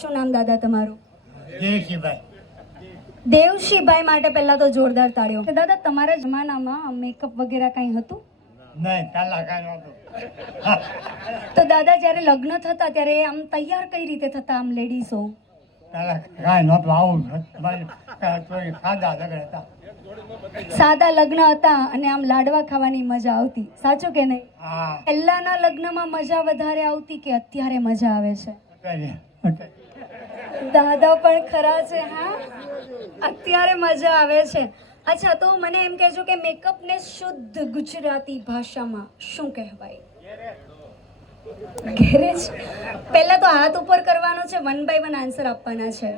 શું નામ દાદા તમારું? દેવશીભાઈ. દેવશીભાઈ માટે પહેલા તો જોરદાર તાળીઓ. દાદા તમારા જમાનામાં મેકઅપ વગેરે કંઈ હતું? નહીં, પહેલા કાંઈ નહોતું. તો દાદા જ્યારે લગ્ન થતા ત્યારે આમ તૈયાર કઈ રીતે થતા આમ લેડીઝો? પહેલા કાંઈ નહોતું, આવું સાદા લગ્ન હતા. સાદા લગ્ન હતા અને આમ લાડવા ખાવાની મજા આવતી, સાચું કે નહીં? હા, પહેલાના લગ્નમાં મજા વધારે આવતી કે અત્યારે મજા આવે છે? દાદા પણ ખરા છે. હા, અત્યારે મજા આવે છે. અચ્છા, તો મને એમ કહેજો કે મેકઅપ ને શુદ્ધ ગુજરાતી ભાષામાં શું કહેવાય? ગેરેજ. પહેલા તો હાથ ઉપર કરવાનો છે, 1 by 1 આન્સર આપવાના છે.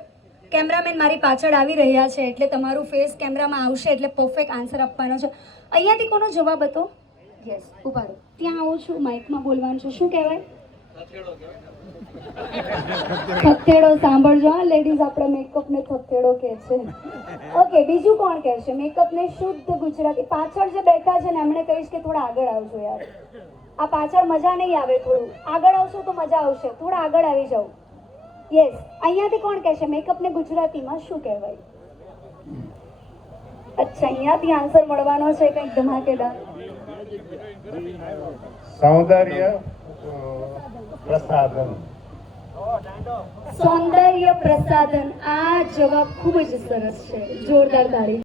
કેમેરામેન મારી પાછળ આવી રહ્યા છે એટલે તમારું ફેસ કેમેરામાં આવશે એટલે પરફેક્ટ આન્સર આપવાનો છે. અહીંયાથી કોનો જવાબ હતો? યસ, ઉભા રહો. ત્યાં આવું છું, માઇકમાં બોલવાનું છે. શું કહેવાય? થથેડો. સાંભળજો હા લેડીઝ, આપણે મેકઅપ ને થથેડો કહે છે. ઓકે, બીજું કોણ કહેશે મેકઅપ ને શુદ્ધ ગુજરાતી? પાછળ જે બેઠા છે ને એમણે કહીશ કે થોડા આગળ આવજો યાર. આ પાછળ મજા નહીં આવે, થોડું આગળ આવશો તો મજા આવશે. થોડા આગળ આવી જાઓ. યસ, અહીંયાથી કોણ કહેશે મેકઅપ ને ગુજરાતીમાં શું કહેવાય? અચ્છા, અહીંયાથી આન્સર મળવાનો છે કંઈક ધમાકેદાર. સૌંદર્ય પ્રસાધન. સૌંદર્ય પ્રસાધન. આ જવાબ ખૂબ જ સરસ છે. જોરદાર તાળી.